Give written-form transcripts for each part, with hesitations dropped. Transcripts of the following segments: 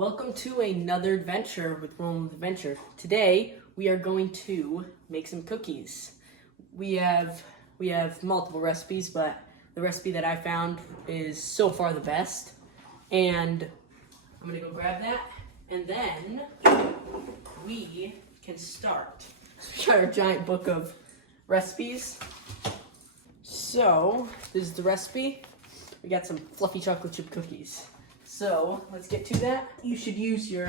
Welcome to another adventure with Rolling with Adventure. Today we are going to make some cookies. We have multiple recipes, but the recipe that I found is so far the best. And I'm gonna go grab that, and then we can start. So we got our giant book of recipes. So this is the recipe. We got some fluffy chocolate chip cookies. So let's get to that. You should use your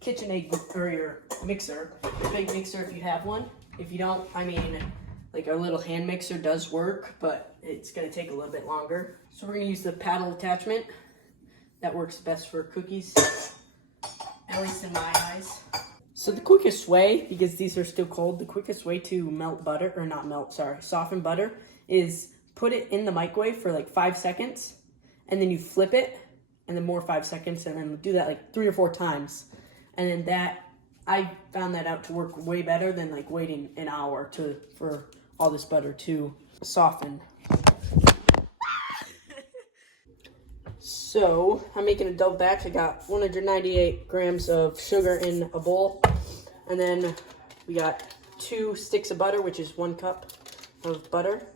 KitchenAid or your mixer, your big mixer if you have one. If you don't, I mean, like our little hand mixer does work, but it's gonna take a little bit longer. So we're gonna use the paddle attachment. That works best for cookies, at least in my eyes. So the quickest way, because these are still cold, the quickest way to soften butter is put it in the microwave for like 5 seconds. And then you flip it, and then more 5 seconds, and then do that like 3 or 4 times. And then I found that out to work way better than like waiting an hour for all this butter to soften. So I'm making a double batch. I got 198 grams of sugar in a bowl, and then we got 2 sticks of butter, which is 1 cup of butter.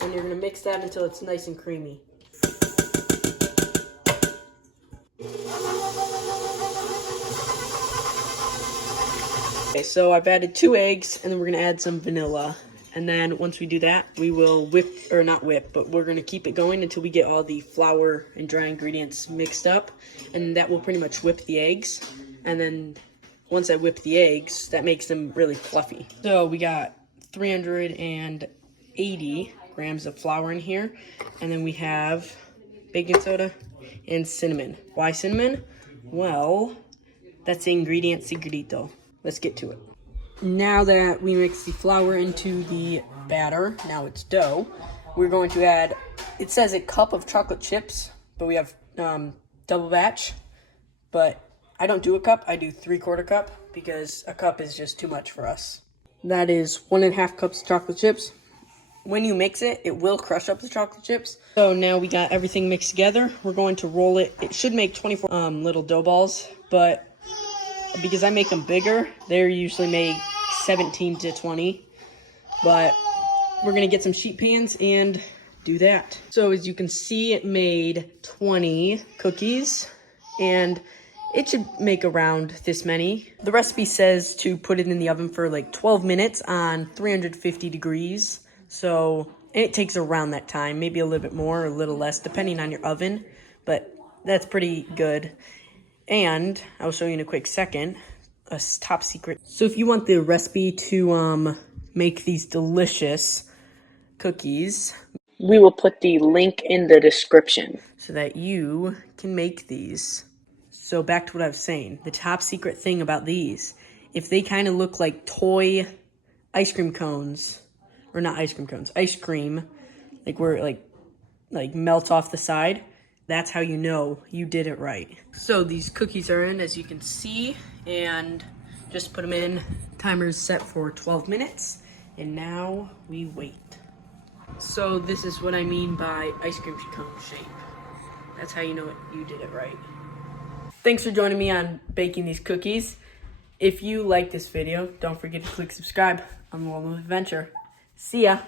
And you're gonna mix that until it's nice and creamy. Okay, so I've added 2 eggs, and then we're gonna add some vanilla. And then once we do that, we will we're gonna keep it going until we get all the flour and dry ingredients mixed up. And that will pretty much whip the eggs. And then once I whip the eggs, that makes them really fluffy. So we got 380 grams of flour in here. And then we have baking soda and cinnamon. Why cinnamon? Well, that's the ingredient secretito. Let's get to it. Now that we mix the flour into the batter, now it's dough, we're going to add, it says a cup of chocolate chips, but we have double batch, but I don't do a cup, I do 3/4 cup, because a cup is just too much for us. That is 1.5 cups of chocolate chips. When you mix it, it will crush up the chocolate chips. So now we got everything mixed together. We're going to roll it. It should make 24 little dough balls, but because I make them bigger, they're usually make 17 to 20. But we're gonna get some sheet pans and do that. So as you can see, it made 20 cookies, and it should make around this many. The recipe says to put it in the oven for like 12 minutes on 350 degrees. So it takes around that time, maybe a little bit more or a little less, depending on your oven, but that's pretty good. And I'll show you in a quick second, a top secret. So if you want the recipe to make these delicious cookies, we will put the link in the description so that you can make these. So back to what I was saying, the top secret thing about these, if they kind of look like toy ice cream cones, or not ice cream cones, ice cream, like where it like melts off the side, that's how you know you did it right. So these cookies are in, as you can see, and just put them in. Timer's set for 12 minutes, and now we wait. So this is what I mean by ice cream cone shape. That's how you know you did it right. Thanks for joining me on baking these cookies. If you like this video, don't forget to click subscribe on Rolling with Adventure. See ya.